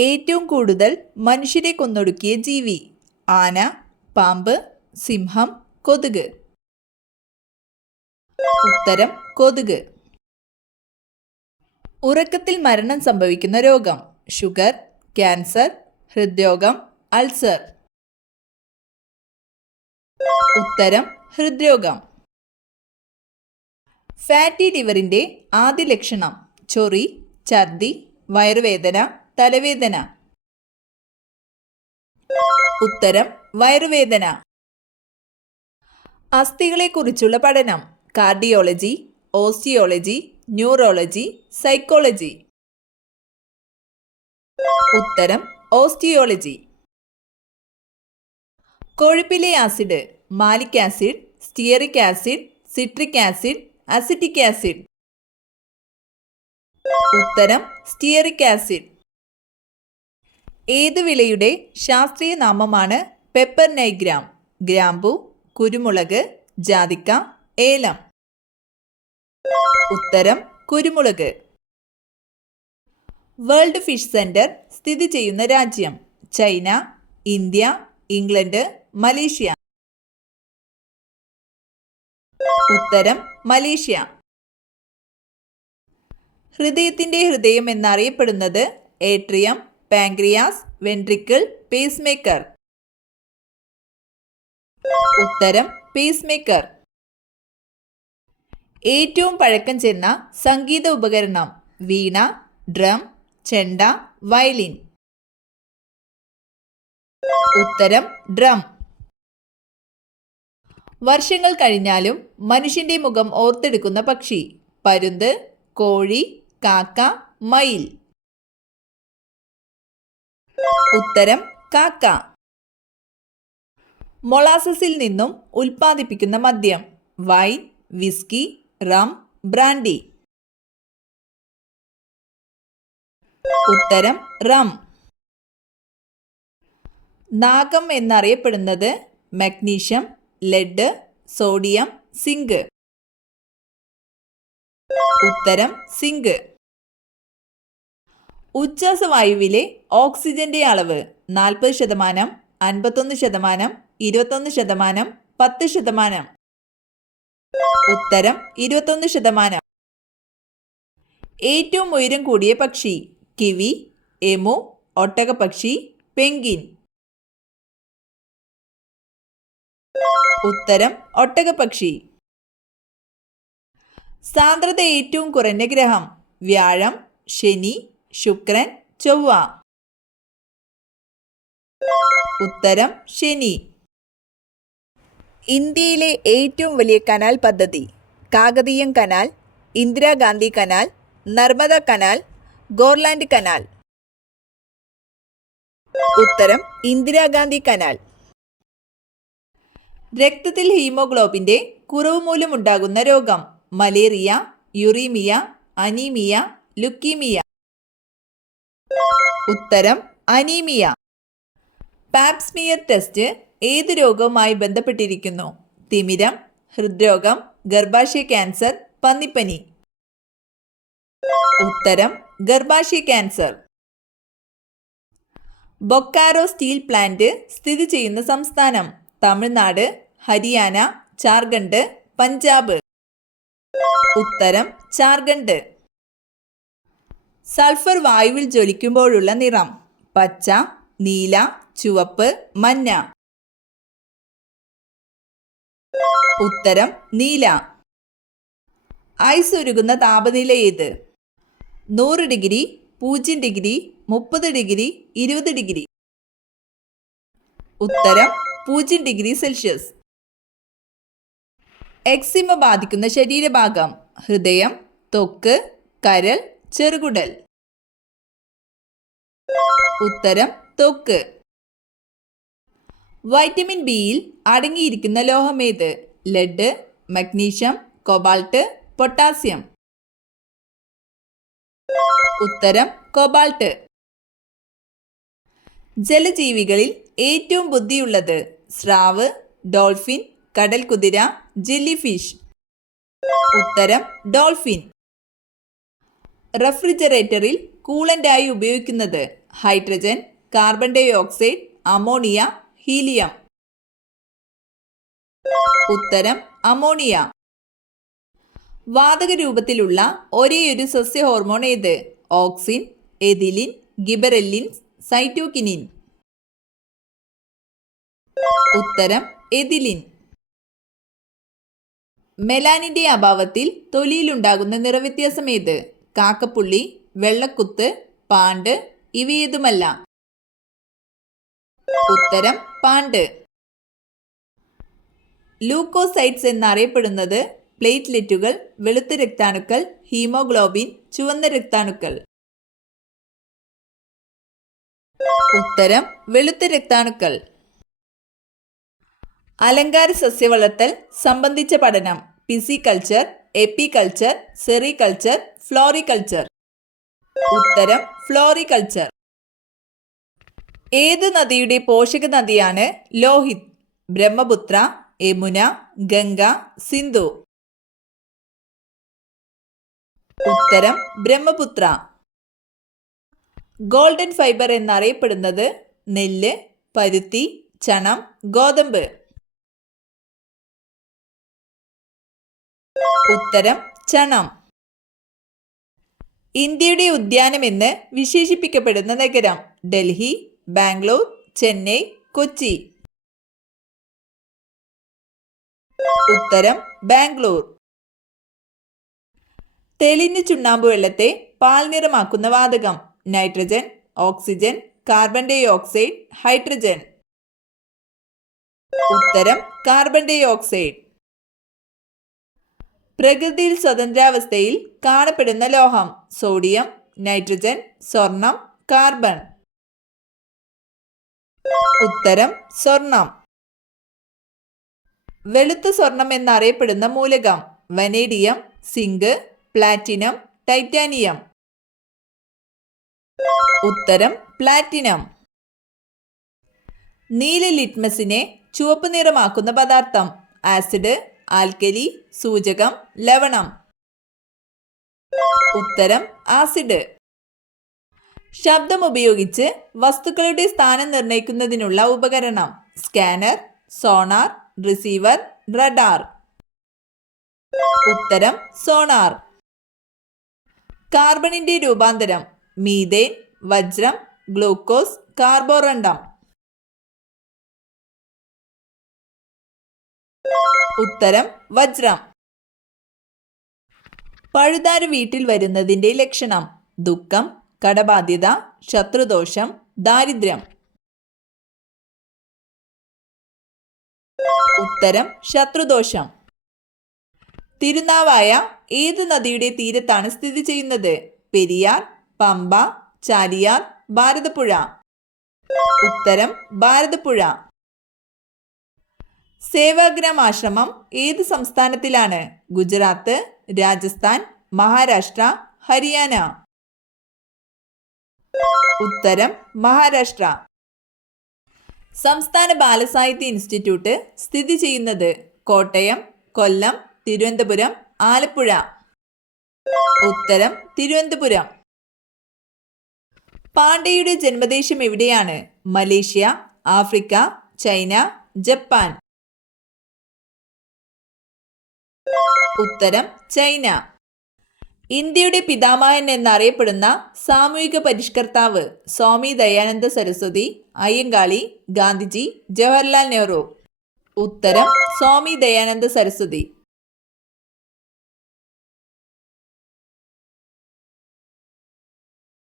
ഏറ്റവും കൂടുതൽ മനുഷ്യരെ കൊന്നൊടുക്കിയ ജീവി? ആന, പാമ്പ്, സിംഹം, കൊതുക്. ഉത്തരം കൊതുക്. ഉറക്കത്തിൽ മരണം സംഭവിക്കുന്ന രോഗം? ഷുഗർ, ക്യാൻസർ, ഹൃദ്രോഗം, അൾസർ. ഉത്തരം ഹൃദ്രോഗം. ഫാറ്റി ലിവറിന്റെ ആദ്യ ലക്ഷണം? ചൊറി, ഛർദി, വയറുവേദന, തലവേദന. ഉത്തരം വയറുവേദന. അസ്ഥികളെക്കുറിച്ചുള്ള പഠനം? Cardiology, osteology, neurology, psychology. ഉത്തരം ഓസ്റ്റിയോളജി. കൊഴുപ്പിലെ acid? Malic acid, stearic acid, citric acid, acetic acid. ഉത്തരം സ്റ്റിയറിക് ആസിഡ്. ഏതു വിളയുടെ ശാസ്ത്രീയ നാമമാണ് പെപ്പർ നൈഗ്രാം? ഗ്രാമ്പു, കുരുമുളക്, ജാതിക്ക, ഏലം. ഉത്തരം കുരുമുളക്. വേൾഡ് ഫിഷ് സെന്റർ സ്ഥിതി ചെയ്യുന്ന രാജ്യം? China, India, England, Malaysia. ഉത്തരം മലേഷ്യ. ഹൃദയത്തിന്റെ ഹൃദയം എന്നറിയപ്പെടുന്നത്? Atrium, pancreas, ventricle, pacemaker. ഉത്തരം പേസ്മേക്കർ. ഏറ്റവും പഴക്കം ചെന്ന സംഗീത ഉപകരണം? വീണ, ഡ്രം, ചെണ്ട, വയലിൻ. ഉത്തരം ഡ്രം. വർഷങ്ങൾ കഴിഞ്ഞാലും മനുഷ്യന്റെ മുഖം ഓർത്തെടുക്കുന്ന പക്ഷി? പരുന്ത്, കോഴി, കാക്ക, മയിൽ. ഉത്തരം കാക്ക. മൊളാസസിൽ നിന്നും ഉൽപ്പാദിപ്പിക്കുന്ന മദ്യം? Wine, whisky, rum, brandy. ഉത്തരം റം. നാഗം എന്നറിയപ്പെടുന്നത്? Magnesium, lead, sodium, zinc. ഉത്തരം സിങ്ക്. ഉച്ഛ്വാസവായുവിലെ ഓക്സിജന്റെ അളവ്? 40%, 51%, 21%, 10%. ഉത്തരം 21%. ഏറ്റവും ഉയരം കൂടിയ പക്ഷി? കിവി, എമു, ഒട്ടകപ്പക്ഷി, പെൻഗ്വിൻ. ഉത്തരം ഒട്ടകപ്പക്ഷി. സാന്ദ്രത ഏറ്റവും കുറഞ്ഞ ഗ്രഹം? വ്യാഴം, ശനി, ശുക്രൻ, ചൊവ്വ. ഉത്തരം ശനി. ഇന്ത്യയിലെ ഏറ്റവും വലിയ കനാൽ പദ്ധതി? കാകതീയം canal, Indira Gandhi canal, Narmada canal, ഗോർലാൻഡ് canal. ഉത്തരം ഇന്ദിരാഗാന്ധി കനാൽ. രക്തത്തിൽ ഹീമോഗ്ലോബിന്റെ കുറവ് മൂലമുണ്ടാകുന്ന രോഗം? Malaria, uraemia, anaemia, leukaemia. ഉത്തരം അനീമിയ. പാപ്സ്മിയർ ടെസ്റ്റ് ഏത് രോഗവുമായി ബന്ധപ്പെട്ടിരിക്കുന്നു? തിമിരം, ഹൃദ്രോഗം, ഗർഭാശയ ക്യാൻസർ, പന്നിപ്പനി. ഉത്തരം ഗർഭാശയ ക്യാൻസർ. ബൊക്കാറോ സ്റ്റീൽ പ്ലാന്റ് സ്ഥിതി ചെയ്യുന്ന സംസ്ഥാനം? തമിഴ്നാട്, ഹരിയാന, ജാർഖണ്ഡ്, പഞ്ചാബ്. ഉത്തരം ജാർഖണ്ഡ്. സൾഫർ വായുവിൽ ജ്വലിക്കുമ്പോഴുള്ള നിറം? പച്ച, നീല, ചുവപ്പ്, മഞ്ഞ. ഉത്തരം നീല. ഐസ് ഉരുകുന്ന താപനില ഏത്? 100 ഡിഗ്രി, 0 ഡിഗ്രി, 30 ഡിഗ്രി, 20 ഡിഗ്രി. ഉത്തരം 0 ഡിഗ്രി സെൽഷ്യസ്. എക്സിമ ബാധിക്കുന്ന ശരീരഭാഗം? ഹൃദയം, ത്വക്ക്, കരൾ, ചെറുകുടൽ. ഉത്തരം ത്വക്ക്. വൈറ്റമിൻ ബിയിൽ അടങ്ങിയിരിക്കുന്ന ലോഹമേത്? Lead, magnesium, cobalt, potassium. ഉത്തരം കൊബാൾട്ട്. ജലജീവികളിൽ ഏറ്റവും ബുദ്ധിയുള്ളത്? സ്രാവ്, ഡോൾഫിൻ, കടൽക്കുതിര, ജെല്ലി ഫിഷ്. ഉത്തരം ഡോൾഫിൻ. റെഫ്രിജറേറ്ററിൽ കൂളന്റായി ഉപയോഗിക്കുന്നത്? Hydrogen, carbon dioxide, ammonia, helium. ഉത്തരം അമോണിയ. വാതക രൂപത്തിലുള്ള ഒരേയൊരു സസ്യ ഹോർമോൺ ഏത്? Auxin, ethylene, gibberellin, cytokinin. ഉത്തരം എഥിലിൻ. മെലാനിന്റെ അഭാവത്തിൽ തൊലിയിലുണ്ടാകുന്ന നിറവ്യത്യാസം ഏത്? കാക്കപ്പുള്ളി, വെള്ളക്കുത്ത്, പാണ്ട്, ഇവയേതുമല്ല. ഉത്തരം പാണ്ട്. ലൂക്കോസൈറ്റ്സ് എന്നറിയപ്പെടുന്നത് പ്ലേറ്റ്ലെറ്റുകൾ, വെളുത്ത രക്താണുക്കൾ, ഹീമോഗ്ലോബിൻ, ചുവന്ന രക്താണുക്കൾ. ഉത്തരം വെളുത്ത രക്താണുക്കൾ. അലങ്കാര സസ്യ വളർത്തൽ സംബന്ധിച്ച പഠനം പിസികൾച്ചർ, എപ്പികൾച്ചർ, സെറികൾച്ചർ, ഫ്ലോറികൾച്ചർ. ഉത്തരം ഫ്ലോറികൾച്ചർ. ഏത് നദിയുടെ പോഷക നദിയാണ് ലോഹിത്? ബ്രഹ്മപുത്ര, യമുന, ഗംഗ, സിന്ധു. ഉത്തരം ബ്രഹ്മപുത്ര. ഗോൾഡൻ ഫൈബർ എന്നറിയപ്പെടുന്നത് നെല്ല്, പരുത്തി, ചണം, ഗോതമ്പ്. ഉത്തരം ചണം. ഇന്ത്യയുടെ ഉദ്യാനം എന്ന് വിശേഷിപ്പിക്കപ്പെടുന്ന നഗരം? ഡൽഹി, ബാംഗ്ലൂർ, ചെന്നൈ, കൊച്ചി. ഉത്തരം ബാംഗ്ലൂർ. തെളിഞ്ഞ ചുണ്ണാമ്പ് വെള്ളത്തെ പാൽ നിറമാക്കുന്ന വാതകം? Nitrogen, oxygen, carbon dioxide, hydrogen. ഉത്തരം കാർബൺ ഡൈ ഓക്സൈഡ്. പ്രകൃതിയിൽ സ്വതന്ത്രാവസ്ഥയിൽ കാണപ്പെടുന്ന ലോഹം? സോഡിയം, നൈട്രജൻ, സ്വർണം, കാർബൺ. ഉത്തരം സ്വർണം. വെളുത്ത സ്വർണം എന്നറിയപ്പെടുന്ന മൂലകം? Vanadium, zinc, platinum, titanium. ഉത്തരം പ്ലാറ്റിനം. നീല ലിറ്റ്മസിനെ ചുവപ്പ് നിറമാക്കുന്ന പദാർത്ഥം? ആസിഡ്, ആൽക്കലി, സൂചകം, ലവണം. ഉത്തരം ആസിഡ്. ശബ്ദം ഉപയോഗിച്ച് വസ്തുക്കളുടെ സ്ഥാനം നിർണ്ണയിക്കുന്നതിനുള്ള ഉപകരണം? Scanner, sonar, receiver, radar. ഉത്തരം സോണാർ. കാർബണിന്റെ രൂപാന്തരം? മീഥേൻ, വജ്രം, ഗ്ലൂക്കോസ്, കാർബോറണ്ടം. ഉത്തരം വജ്രം. പഴുതാര വീട്ടിൽ വരുന്നതിന്റെ ലക്ഷണം? ദുഃഖം, കടബാധ്യത, ശത്രുദോഷം, ദാരിദ്ര്യം. ഉത്തരം ശത്രുദോഷം. തിരുനാവായ ഏത് നദിയുടെ തീരത്താണ് സ്ഥിതി ചെയ്യുന്നത്? പെരിയാർ, പമ്പ, ചാലിയാർ, ഭാരതപ്പുഴ. ഉത്തരം ഭാരതപ്പുഴ. സേവാഗ്രാം ആശ്രമം ഏത് സംസ്ഥാനത്തിലാണ്? ഗുജറാത്ത്, രാജസ്ഥാൻ, മഹാരാഷ്ട്ര, ഹരിയാന. ഉത്തരം മഹാരാഷ്ട്ര. സംസ്ഥാന ബാലസാഹിത്യ ഇൻസ്റ്റിറ്റ്യൂട്ട് സ്ഥിതി ചെയ്യുന്നത്? കോട്ടയം, കൊല്ലം, തിരുവനന്തപുരം, ആലപ്പുഴ. ഉത്തരം തിരുവനന്തപുരം. പാണ്ഡെയുടെ ജന്മദേശം എവിടെയാണ്? Malaysia, Africa, China, Japan. ഉത്തരം ചൈന. ഇന്ത്യയുടെ പിതാമഹൻ എന്നറിയപ്പെടുന്ന സാമൂഹിക പരിഷ്കർത്താവ്? സ്വാമി ദയാനന്ദ സരസ്വതി, അയ്യങ്കാളി, ഗാന്ധിജി, ജവഹർലാൽ നെഹ്റു. ഉത്തരം സ്വാമി ദയാനന്ദ സരസ്വതി.